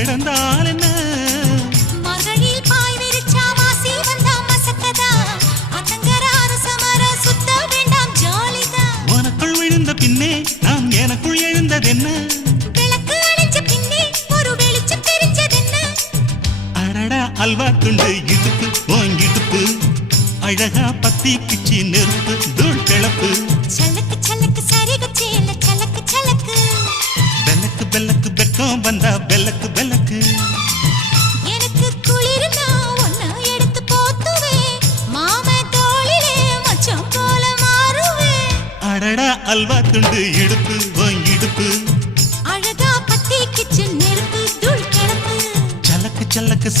கிடந்தால் என்ன மகளில் பாய் விரிச்சா வாசி வந்தா மசக்கதா அத்தங்கர அரசமர சுத்த வேண்டாம் ஜாலிதான் உனக்குள் விழுந்த பின்னே நாம் எனக்குள் எழுந்ததென்ன விளக்கு அணைஞ்ச பின்னே ஒரு வெளிச்சம் தெரிஞ்சதென்ன அடடா அல்வா துண்டு இடுப்பு ஓங்கிடுப்பு அழகா பத்தி கிச்சி நெருப்பு தூள் கிளப்பு சலக்கு சலக்கு சரிக சேல சலக்கு சலக்கு பெல்லக்கு பெல்லக்கு பெக்கம் வந்தா பெல்லக்கு பெல்லக்கு எனக்கு குளிர்னா ஒன்ன எடுத்து போத்துவே மாம தோளிலே மச்சம் போல மாறுவே அடடா அல்வா துண்டு இடுப்பு ஓங்கிடுப்பு அழகா பத்தி கிச்சு நெருப்பு தூள் கிளப்பு சலக்கு சலக்கு